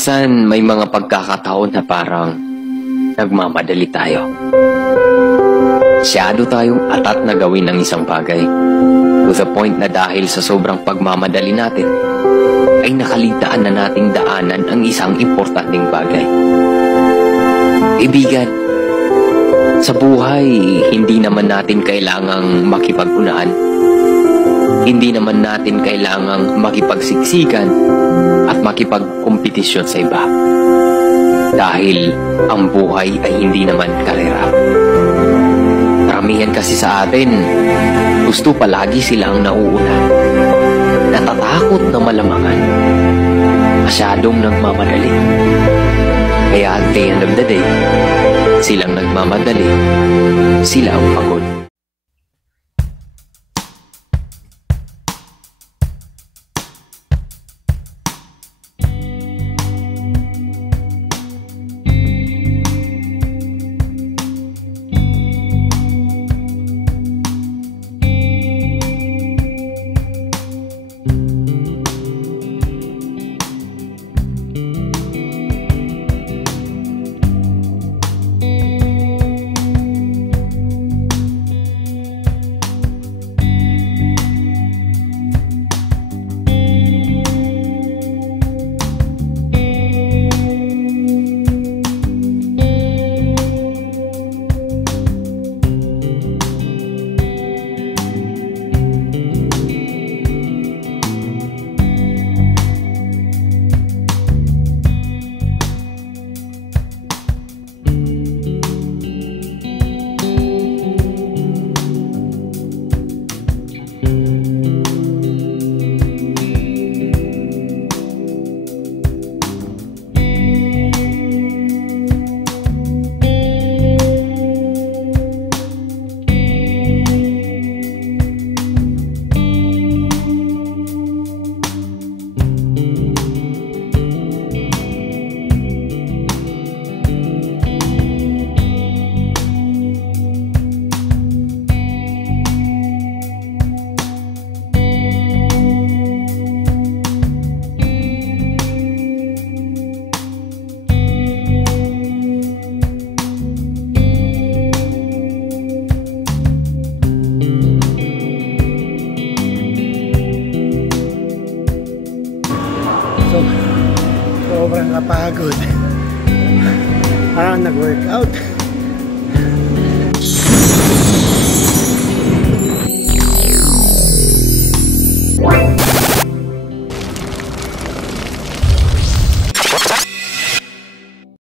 Minsan may mga pagkakataon na parang nagmamadali tayo. Masyado tayong atat na gawin ang isang bagay. To the point na dahil sa sobrang pagmamadali natin, ay nakaligtaan na nating daanan ang isang importanteng bagay. Kaibigan, sa buhay, hindi naman natin kailangang makipag-unahan. Hindi naman natin kailangang makipagsiksikan at makipagkompetisyon sa iba. Dahil ang buhay ay hindi naman karera. Karamihan kasi sa atin, gusto palagi sila ang nauuna. Natatakot na malamangan. Masyadong nagmamadali. Kaya at the end of the day, silang nagmamadali, sila ang pagod. Sobrang kapagod. Parang nag-workout.